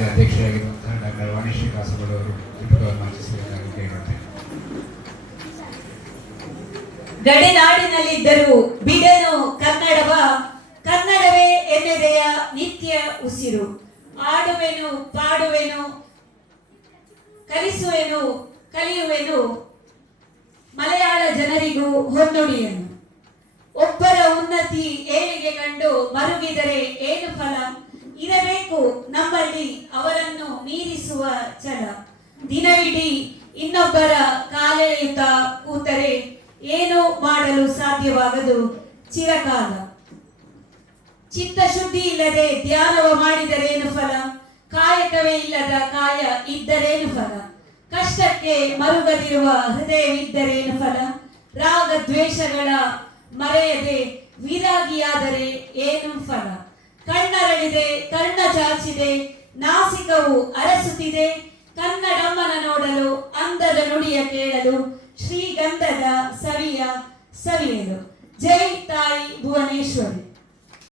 ಸಂಸ್ಥೆ ಅಧ್ಯಕ್ಷರಾಗಿರುವಂತಹ ಡಾಕ್ಟರ್ ವಾಣಿಶ್ರೀ ಕಾಸರಗೋಡು ಅವರು ದೀಪಕವನ್ನು ಆಚರಿಸಬೇಕಾಗಿ ಕೇಳುತ್ತೇನೆ. ಗಡಿನಾಡಿನಲ್ಲಿದ್ದರೂ ಬಿಡನು ಕನ್ನಡವ, ಕನ್ನಡವೇ ಎನ್ನೆದೆಯ ನಿತ್ಯ ಉಸಿರು. ಆಡುವೆನು, ಪಾಡುವೆನು, ಕಲಿಸುವೆನು, ಕಲಿಯುವೆನು ಮಲಯಾಳ ಜನರಿಗೂ ಹೊನ್ನುಡಿಯನ್ನು. ಒಬ್ಬರ ಉನ್ನತಿ ಏಳಿಗೆ ಕಂಡು ಮರುಗಿದರೆ ಏನು ಫಲ? ಇರಬೇಕು ನಮ್ಮಲ್ಲಿ ಅವರನ್ನು ಮೀರಿಸುವ ಛಲ. ದಿನವಿಡೀ ಇನ್ನೊಬ್ಬರ ಕಾಲೆಳೆಯುತ್ತಾ ಕೂತರೆ ಏನು ಮಾಡಲು ಸಾಧ್ಯವಾಗದು ಚಿರಕಾಲ. ಚಿತ್ತಶುದ್ಧಿ ಇಲ್ಲದೆ ಧ್ಯಾನವ ಮಾಡಿದರೇನು ಫಲ? ಕಾಯಕವೇ ಇಲ್ಲದ ಕಾಯ ಇದ್ದರೇನು ಫಲ? ಕಷ್ಟಕ್ಕೆ ಮರುಗದಿರುವ ಹೃದಯವಿದ್ದರೇನು ಫಲ? ರಾಗ ದ್ವೇಷಗಳ ಮರೆಯದೆ ವಿರಾಗಿಯಾದರೆ ಏನು ಫಲ? ಕಣ್ಣರಳಿದೆ, ಕರ್ಣ ಚಾಚಿದೆ, ನಾಸಿಕವು ಅರಸುತ್ತಿದೆ, ಕನ್ನಡಮ್ಮನ ನೋಡಲು, ಅಂದದ ನುಡಿಯ ಕೇಳಲು, ಶ್ರೀಗಂಧದ ಸವಿಯ ಸವಿಯಲು. ಜೈ ತಾಯಿ ಭುವನೇಶ್ವರಿ.